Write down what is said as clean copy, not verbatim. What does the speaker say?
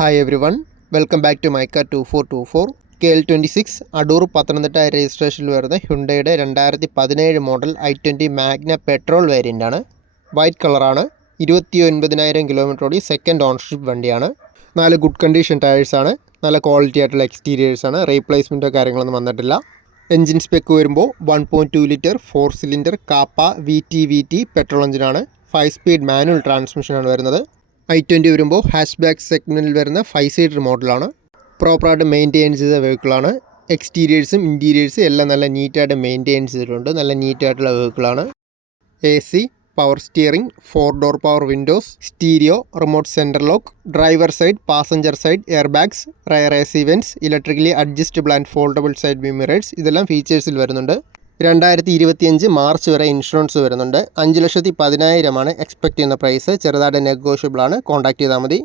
Hi everyone, welcome back to Mica 2424 KL26 Adoor Pathanamthitta രജിസ്ട്രേഷനിൽ വരുന്ന ഹ്യുണ്ടയുടെ 2017 model i20 Magna petrol variant ആണ്. White കളറാണ്. 29,000 kilometre ഓടി second ownership വണ്ടിയാണ്. 4 good condition ടയേഴ്സാണ്. നല്ല ക്വാളിറ്റി ആയിട്ടുള്ള എക്സ്റ്റീരിയേഴ്സാണ്. റീപ്ലേസ്മെൻറ്റോ കാര്യങ്ങളൊന്നും വന്നിട്ടില്ല. എൻജിൻ സ്പെക്ക് വരുമ്പോൾ 1.2 ലിറ്റർ 4 സിലിണ്ടർ കാപ്പ VT പെട്രോൾ എഞ്ചിനാണ്. 5 സ്പീഡ് മാനുവൽ ട്രാൻസ്മിഷനാണ് വരുന്നത്. i20 വരുമ്പോൾ ഹാഷ് ബാക്ക് സെഗ്മെൻറ്റിൽ വരുന്ന 5 സീറ്റർ മോഡലാണ്. പ്രോപ്പറായിട്ട് മെയിൻറ്റെയിൻ ചെയ്ത വെഹിക്കിളാണ്. എക്സ്റ്റീരിയേഴ്സും ഇൻറ്റീരിയേഴ്സും എല്ലാം നല്ല നീറ്റായിട്ട് മെയിൻറ്റെയിൻ ചെയ്തിട്ടുണ്ട്. നല്ല നീറ്റായിട്ടുള്ള വെഹിക്കിളാണ്. AC, power steering, 4 door power windows, stereo, remote centre lock, driver side, passenger side, air bags, rear AC vents, electrically adjustable and foldable side view mirrors, ഇതെല്ലാം ഫീച്ചേഴ്സിൽ വരുന്നുണ്ട്. 2025 മാർച്ച് വരെ ഇൻഷുറൻസ് വരുന്നുണ്ട്. 5,10,000 എക്സ്പെക്ട് ചെയ്യുന്ന പ്രൈസ്. ചെറുതായിട്ട് നെഗോഷ്യബിൾ ആണ്. Contact ചെയ്താൽ മതി.